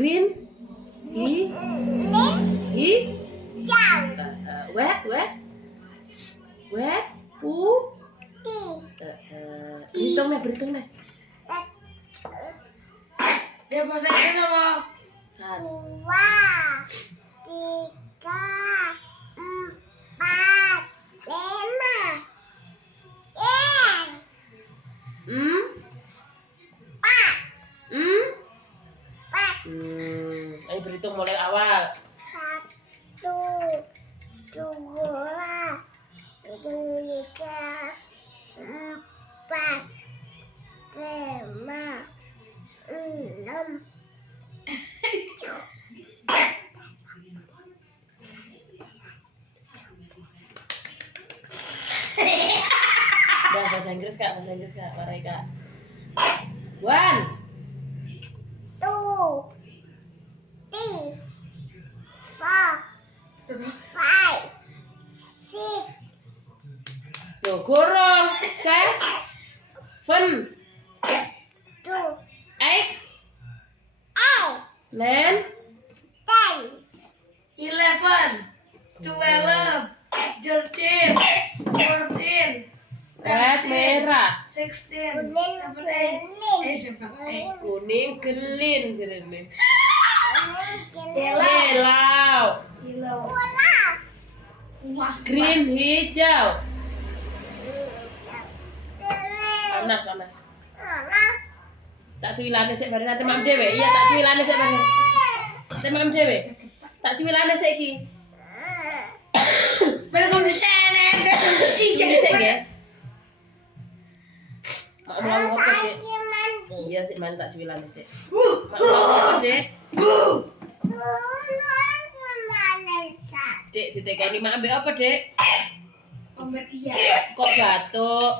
Green. Wet. Berhitung deh. Dia bahasa Inggris apa? 2, 3, 4, 5, 4. Ayo berhitung mulai awal. 1, 2, 3, 4, 5, 6. Bahasa Inggris kak, Parai kak. 1, 2, 3, 4, 5, 6. Loh, kurang. 7, 2, 8, 8, 9, 10, 11, 12, 13, 14, red merah, 16, kuning, 17, kuning gelin jerene. Yellow. Yellow, Yellow. green hijau. Panas. Tak cuwilane sik bare nanti mam dhewe. Iya tak cuwilane sik bare. Nanti mam dhewe. Tak cuwilane sik iki. Welcome to CNN. Sik ya. Mak mau apa, Dek? Iya sik man tak cuwilane sik. Mak mau apa, Dek? Dek ditekoni mak ambek apa, Dek? Ombak dia. Kok batuk?